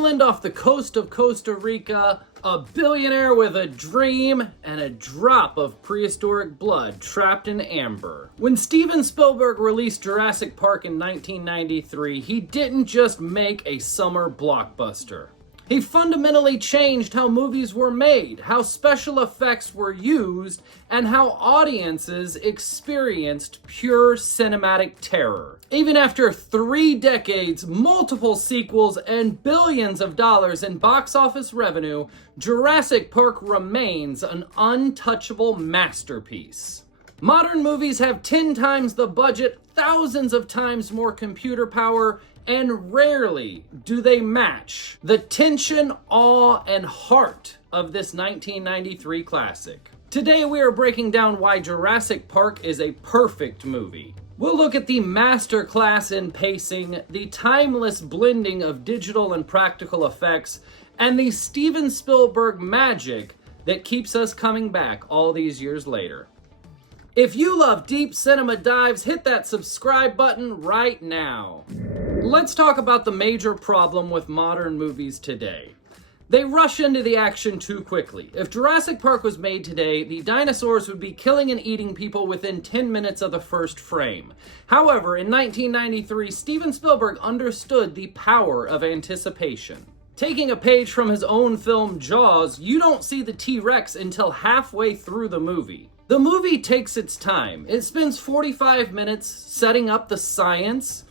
island off the coast of Costa Rica, a billionaire with a dream, and a drop of prehistoric blood trapped in amber. When Steven Spielberg released Jurassic Park in 1993, he didn't just make a summer blockbuster. He fundamentally changed how movies were made, how special effects were used, and how audiences experienced pure cinematic terror. Even after 3 decades, multiple sequels, and billions of dollars in box office revenue, Jurassic Park remains an untouchable masterpiece. Modern movies have 10 times the budget, thousands of times more computer power, and rarely do they match the tension, awe, and heart of this 1993 classic. Today we are breaking down why Jurassic Park is a perfect movie. We'll look at the masterclass in pacing, the timeless blending of digital and practical effects, and the Steven Spielberg magic that keeps us coming back all these years later. If you love deep cinema dives, hit that subscribe button right now. Let's talk about the major problem with modern movies today. They rush into the action too quickly. If Jurassic Park was made today, the dinosaurs would be killing and eating people within 10 minutes of the first frame. However, in 1993, Steven Spielberg understood the power of anticipation. Taking a page from his own film Jaws, you don't see the T-Rex until halfway through the movie. The movie takes its time. It spends 45 minutes setting up the science,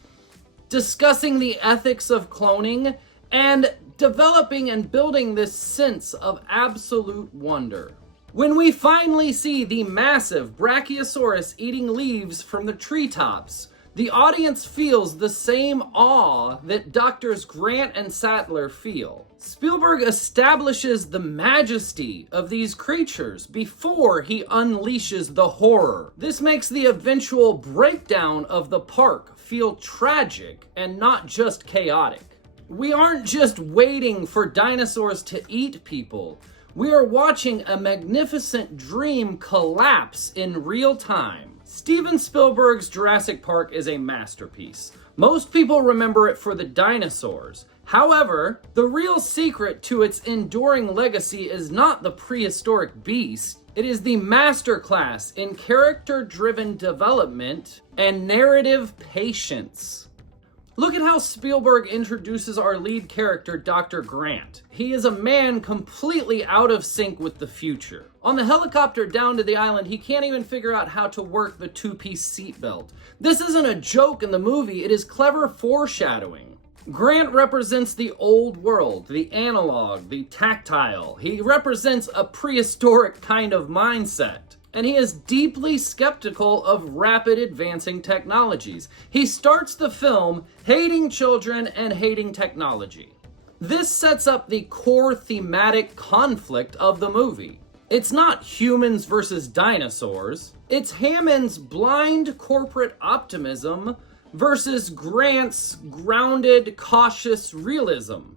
discussing the ethics of cloning, and developing and building this sense of absolute wonder. When we finally see the massive Brachiosaurus eating leaves from the treetops, the audience feels the same awe that Doctors Grant and Sattler feel. Spielberg establishes the majesty of these creatures before he unleashes the horror. This makes the eventual breakdown of the park feel tragic and not just chaotic. We aren't just waiting for dinosaurs to eat people. We are watching a magnificent dream collapse in real time. Steven Spielberg's Jurassic Park is a masterpiece. Most people remember it for the dinosaurs. However, the real secret to its enduring legacy is not the prehistoric beast. It is the masterclass in character-driven development and narrative patience. Look at how Spielberg introduces our lead character, Dr. Grant. He is a man completely out of sync with the future. On the helicopter down to the island, he can't even figure out how to work the 2-piece seatbelt. This isn't a joke in the movie, it is clever foreshadowing. Grant represents the old world, the analog, the tactile. He represents a prehistoric kind of mindset. And he is deeply skeptical of rapid advancing technologies. He starts the film hating children and hating technology. This sets up the core thematic conflict of the movie. It's not humans versus dinosaurs. It's Hammond's blind corporate optimism versus Grant's grounded, cautious realism.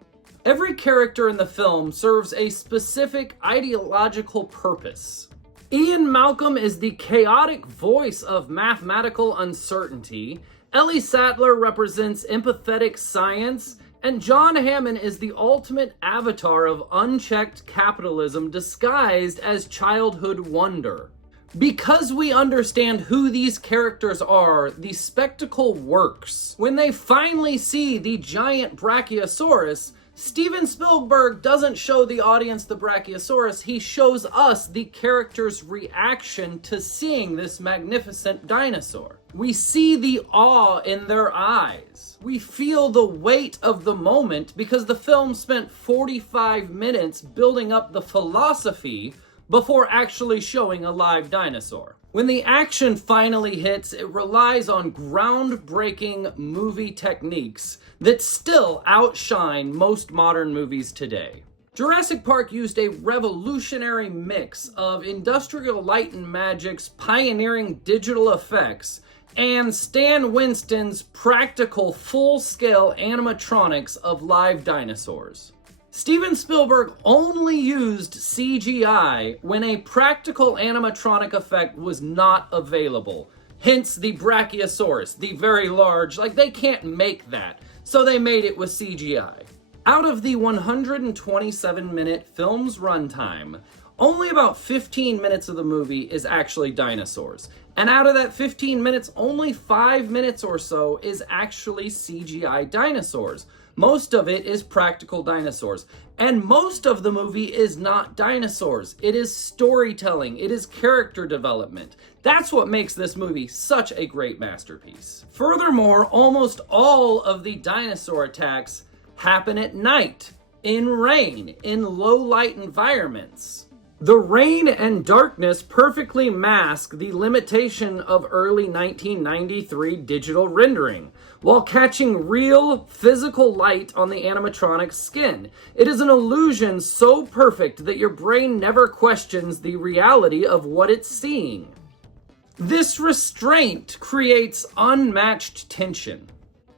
Every character in the film serves a specific ideological purpose. Ian Malcolm is the chaotic voice of mathematical uncertainty, Ellie Sattler represents empathetic science, and John Hammond is the ultimate avatar of unchecked capitalism disguised as childhood wonder. Because we understand who these characters are, the spectacle works. When they finally see the giant Brachiosaurus, Steven Spielberg doesn't show the audience the Brachiosaurus, he shows us the character's reaction to seeing this magnificent dinosaur. We see the awe in their eyes. We feel the weight of the moment because the film spent 45 minutes building up the philosophy before actually showing a live dinosaur. When the action finally hits, it relies on groundbreaking movie techniques that still outshine most modern movies today. Jurassic Park used a revolutionary mix of industrial light and magic's pioneering digital effects and Stan Winston's practical full-scale animatronics of live dinosaurs. Steven Spielberg only used CGI when a practical animatronic effect was not available. Hence the Brachiosaurus, the very large, they can't make that, so they made it with CGI. Out of the 127-minute film's runtime, only about 15 minutes of the movie is actually dinosaurs. And out of that 15 minutes, only 5 minutes or so is actually CGI dinosaurs. Most of it is practical dinosaurs. And most of the movie is not dinosaurs. It is storytelling. It is character development. That's what makes this movie such a great masterpiece. Furthermore, almost all of the dinosaur attacks happen at night, in rain, in low-light environments. The rain and darkness perfectly mask the limitation of early 1993 digital rendering, while catching real, physical light on the animatronic's skin. It is an illusion so perfect that your brain never questions the reality of what it's seeing. This restraint creates unmatched tension.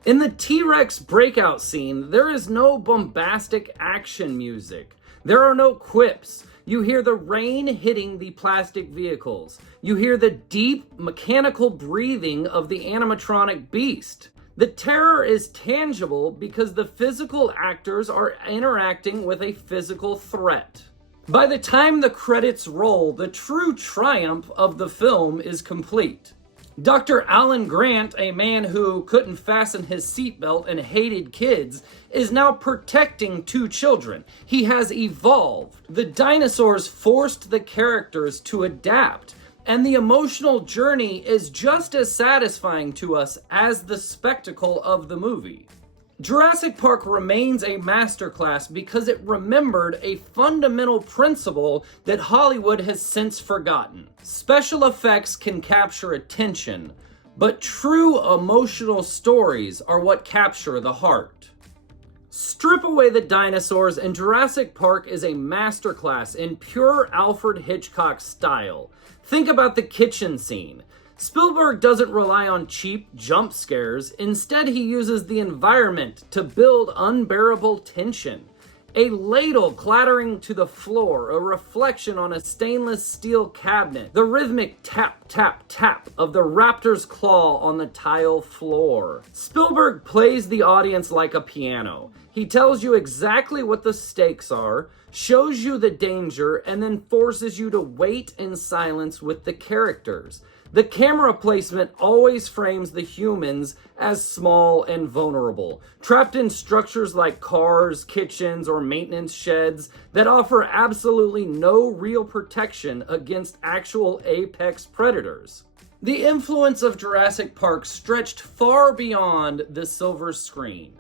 In the T-Rex breakout scene, there is no bombastic action music. There are no quips. You hear the rain hitting the plastic vehicles. You hear the deep, mechanical breathing of the animatronic beast. The terror is tangible because the physical actors are interacting with a physical threat. By the time the credits roll, the true triumph of the film is complete. Dr. Alan Grant, a man who couldn't fasten his seatbelt and hated kids, is now protecting 2 children. He has evolved. The dinosaurs forced the characters to adapt, and the emotional journey is just as satisfying to us as the spectacle of the movie. Jurassic Park remains a masterclass because it remembered a fundamental principle that Hollywood has since forgotten. Special effects can capture attention, but true emotional stories are what capture the heart. Strip away the dinosaurs and Jurassic Park is a masterclass in pure Alfred Hitchcock style. Think about the kitchen scene. Spielberg doesn't rely on cheap jump scares. Instead, he uses the environment to build unbearable tension. A ladle clattering to the floor, a reflection on a stainless steel cabinet, the rhythmic tap, tap, tap of the raptor's claw on the tile floor. Spielberg plays the audience like a piano. He tells you exactly what the stakes are, shows you the danger, and then forces you to wait in silence with the characters. The camera placement always frames the humans as small and vulnerable, trapped in structures like cars, kitchens, or maintenance sheds that offer absolutely no real protection against actual apex predators. The influence of Jurassic Park stretched far beyond the silver screen.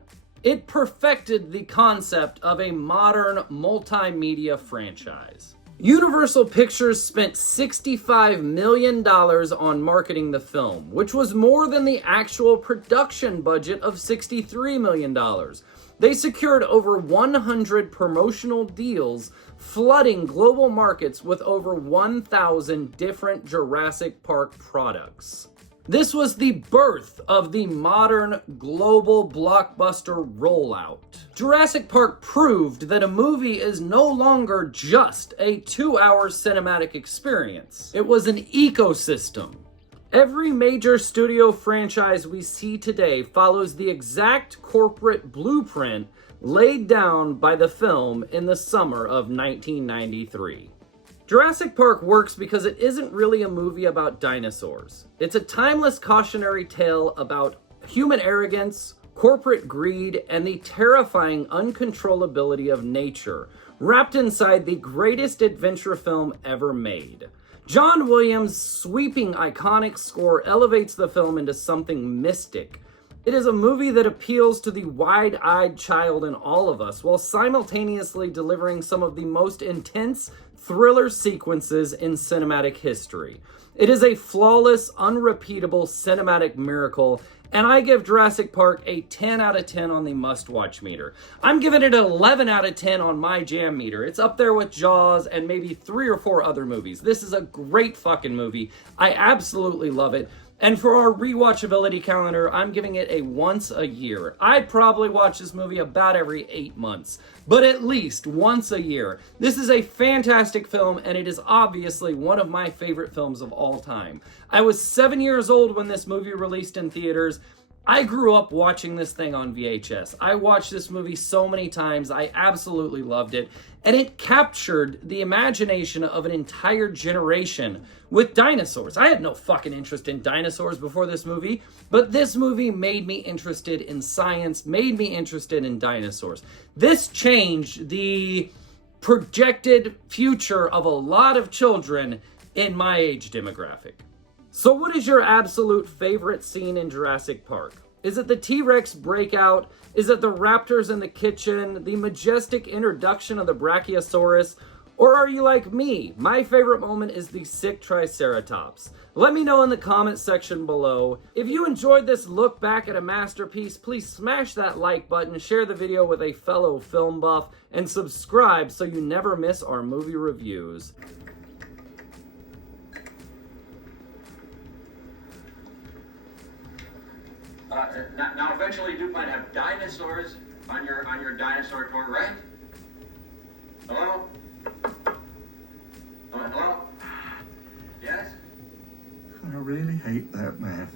It perfected the concept of a modern multimedia franchise. Universal Pictures spent $65 million on marketing the film, which was more than the actual production budget of $63 million. They secured over 100 promotional deals, flooding global markets with over 1,000 different Jurassic Park products. This was the birth of the modern global blockbuster rollout. Jurassic Park proved that a movie is no longer just a 2-hour cinematic experience. It was an ecosystem. Every major studio franchise we see today follows the exact corporate blueprint laid down by the film in the summer of 1993. Jurassic Park works because it isn't really a movie about dinosaurs. It's a timeless cautionary tale about human arrogance, corporate greed, and the terrifying uncontrollability of nature, wrapped inside the greatest adventure film ever made. John Williams' sweeping iconic score elevates the film into something mystic. It is a movie that appeals to the wide-eyed child in all of us, while simultaneously delivering some of the most intense thriller sequences in cinematic history. It is a flawless, unrepeatable cinematic miracle, and I give Jurassic Park a 10 out of 10 on the must-watch meter. I'm giving it an 11 out of 10 on my jam meter. It's up there with Jaws and maybe 3 or 4 other movies. This is a great fucking movie. I absolutely love it. And for our rewatchability calendar, I'm giving it a once a year. I'd probably watch this movie about every 8 months, but at least once a year. This is a fantastic film, and it is obviously one of my favorite films of all time. I was 7 years old when this movie released in theaters, I grew up watching this thing on VHS. I watched this movie so many times. I absolutely loved it. And it captured the imagination of an entire generation with dinosaurs. I had no fucking interest in dinosaurs before this movie, but this movie made me interested in science, made me interested in dinosaurs. This changed the projected future of a lot of children in my age demographic. So what is your absolute favorite scene in Jurassic Park? Is it the T-Rex breakout? Is it the raptors in the kitchen? The majestic introduction of the Brachiosaurus? Or are you like me? My favorite moment is the sick Triceratops. Let me know in the comment section below. If you enjoyed this look back at a masterpiece, please smash that like button, share the video with a fellow film buff, and subscribe so you never miss our movie reviews. Now, eventually, you do plan to have dinosaurs on your dinosaur tour, right? Hello? Hello? Yes? I really hate that man.